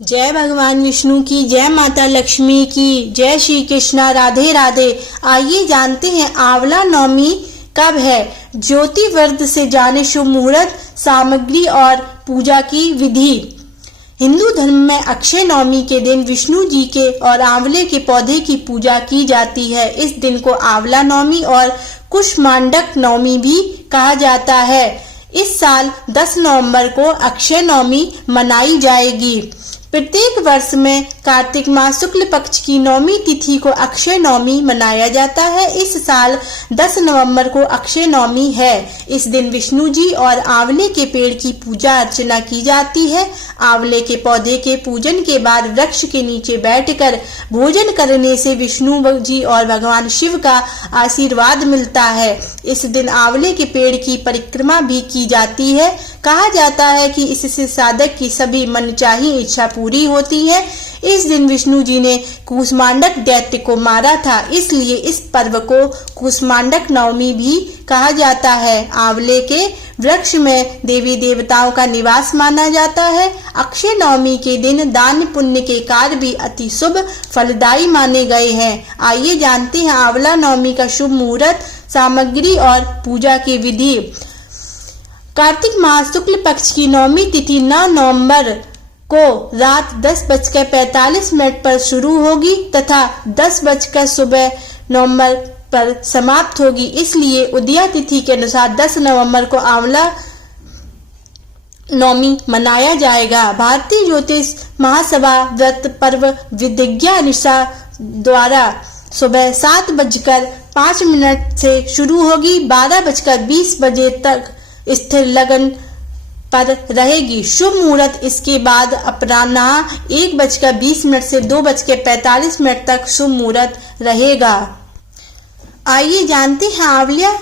जय भगवान विष्णु की, जय माता लक्ष्मी की, जय श्री कृष्णा, राधे राधे। आइए जानते हैं आंवला नवमी कब है। ज्योति वर्द से जाने शुभ मुहूर्त, सामग्री और पूजा की विधि। हिंदू धर्म में अक्षय नवमी के दिन विष्णु जी के और आंवले के पौधे की पूजा की जाती है। इस दिन को आंवला नवमी और कुष्मांडक नवमी भी कहा जाता है। इस साल 10 नवंबर को अक्षय नवमी मनाई जाएगी। प्रत्येक वर्ष में कार्तिक मास शुक्ल पक्ष की नवमी तिथि को अक्षय नवमी मनाया जाता है। इस साल 10 नवंबर को अक्षय नवमी है। इस दिन विष्णु जी और आंवले के पेड़ की पूजा अर्चना की जाती है। आंवले के पौधे के पूजन के बाद वृक्ष के नीचे बैठकर भोजन करने से विष्णु जी और भगवान शिव का आशीर्वाद मिलता है। इस दिन आंवले के पेड़ की परिक्रमा भी की जाती है। कहा जाता है कि इससे साधक की सभी मनचाही इच्छा पूरी होती है। इस दिन विष्णु जी ने कुष्मांडक दैत्य को मारा था, इसलिए इस पर्व को कुष्मांडक नवमी भी कहा जाता है। आंवले के वृक्ष में देवी देवताओं का निवास माना जाता है। अक्षय नवमी के दिन दान पुण्य के कार्य भी अति शुभ फलदायी माने गए हैं। आइए जानते हैं आंवला नवमी का शुभ मुहूर्त, सामग्री और पूजा की विधि। कार्तिक मास शुक्ल पक्ष की नवमी तिथि 9 नवंबर को रात 10:45 पर शुरू होगी तथा 10 सुबह नवंबर पर समाप्त होगी। इसलिए उदया तिथि के अनुसार 10 नवंबर को आंवला नवमी मनाया जाएगा। भारतीय ज्योतिष महासभा व्रत पर्व विधिज्ञा द्वारा सुबह 7:05 से शुरू होगी। 12:20 बजे तक स्थिर लगन पर रहेगी। शुभ मुहूर्त इसके बाद अपराह्न 1:20 से 2:45 तक शुभ मुहूर्त रहेगा। आइए जानते हैं आंवला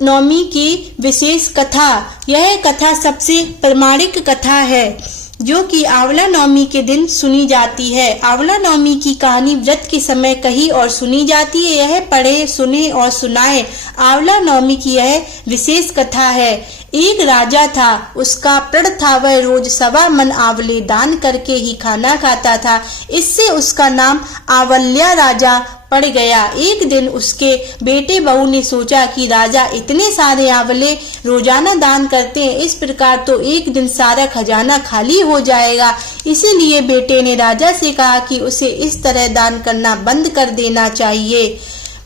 नवमी की विशेष कथा। यह कथा सबसे प्रामाणिक कथा है जो कि आंवला नवमी के दिन सुनी जाती है। आंवला नवमी की कहानी व्रत के समय कही और सुनी जाती है। यह पढ़े, सुने और सुनाए। आंवला नवमी की यह विशेष कथा है। एक राजा था, उसका प्रण था वह रोज 1.25 मन आंवले दान करके ही खाना खाता था। इससे उसका नाम आंवल्या राजा पड़ गया। एक दिन उसके बेटे बहू ने सोचा कि राजा इतने सारे आंवले रोजाना दान करते हैं, इस प्रकार तो एक दिन सारा खजाना खाली हो जाएगा। इसीलिए बेटे ने राजा से कहा कि उसे इस तरह दान करना बंद कर देना चाहिए।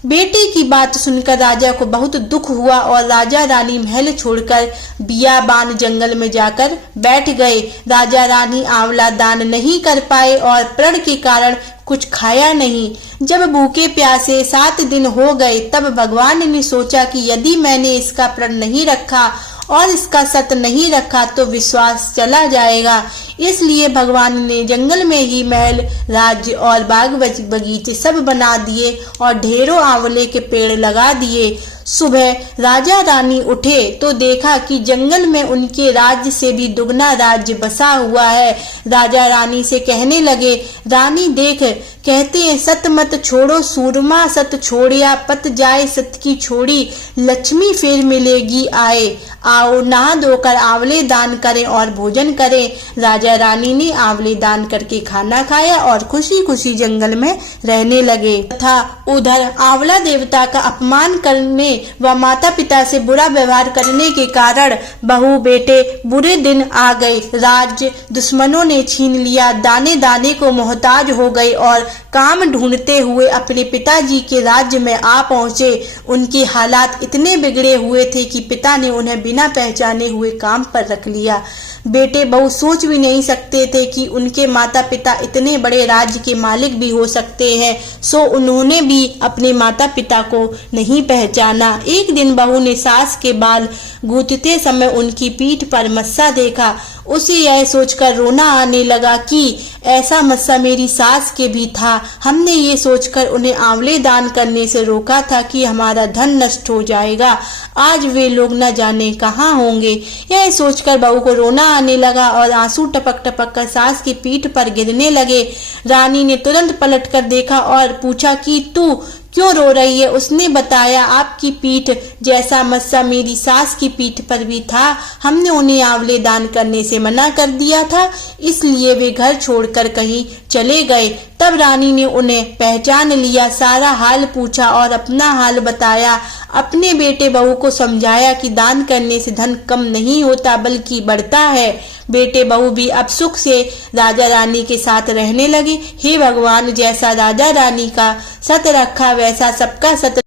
बेटे की बात सुनकर राजा को बहुत दुख हुआ और राजा रानी महल छोड़कर बियाबान जंगल में जाकर बैठ गए। राजा रानी आंवला दान नहीं कर पाए और प्रण के कारण कुछ खाया नहीं। जब भूखे प्यासे 7 दिन हो गए तब भगवान ने सोचा कि यदि मैंने इसका प्रण नहीं रखा और इसका सत नहीं रखा तो विश्वास चला जाएगा। इसलिए भगवान ने जंगल में ही महल, राज्य और बाग बगीचे सब बना दिए और ढेरों आंवले के पेड़ लगा दिए। सुबह राजा रानी उठे तो देखा कि जंगल में उनके राज्य से भी दुगना राज्य बसा हुआ है। राजा रानी से कहने लगे, रानी देख, कहते हैं सत मत छोड़ो सूरमा, सत छोड़िया पत जाए सत की छोड़ी, लक्ष्मी फिर मिलेगी आए। आओ नहा धोकर आंवले दान करें और भोजन करें। राजा रानी ने आंवले दान करके खाना खाया और खुशी खुशी जंगल में रहने लगे। तथा उधर आंवला देवता का अपमान करने व माता पिता से बुरा व्यवहार करने के कारण बहू बेटे बुरे दिन आ गए। राज्य दुश्मनों ने छीन लिया। दाने दाने को मोहताज हो गए और काम ढूंढते हुए अपने पिताजी के राज्य में आ पहुंचे। उनके हालात इतने बिगड़े हुए थे कि पिता ने उन्हें बिना पहचाने हुए काम पर रख लिया। बेटे बहू सोच भी नहीं सकते थे कि उनके माता पिता इतने बड़े राज्य के मालिक भी हो सकते हैं, सो उन्होंने भी अपने माता पिता को नहीं पहचाना। एक दिन बहू ने सास के बाल गूंथते समय उनकी पीठ पर मस्सा देखा। उसे यह सोचकर रोना आने लगा कि ऐसा मस्सा मेरी सास के भी था। हमने ये सोचकर उन्हें आंवले दान करने से रोका था कि हमारा धन नष्ट हो जाएगा। आज वे लोग न जाने कहाँ होंगे। यह सोचकर बहू को रोना आने लगा और आंसू टपक टपक कर सास की पीठ पर गिरने लगे। रानी ने तुरंत पलटकर देखा और पूछा कि तू क्यों रो रही है? उसने बताया, आपकी पीठ जैसा मस्सा मेरी सास की पीठ पर भी था। हमने उन्हें आंवले दान करने से मना कर दिया था, इसलिए वे घर छोड़कर कहीं चले गए। तब रानी ने उन्हें पहचान लिया, सारा हाल पूछा और अपना हाल बताया। अपने बेटे बहू को समझाया कि दान करने से धन कम नहीं होता बल्कि बढ़ता है। बेटे बहू भी अब सुख से राजा रानी के साथ रहने लगे। हे भगवान, जैसा राजा रानी का सत रखा वैसा सबका सत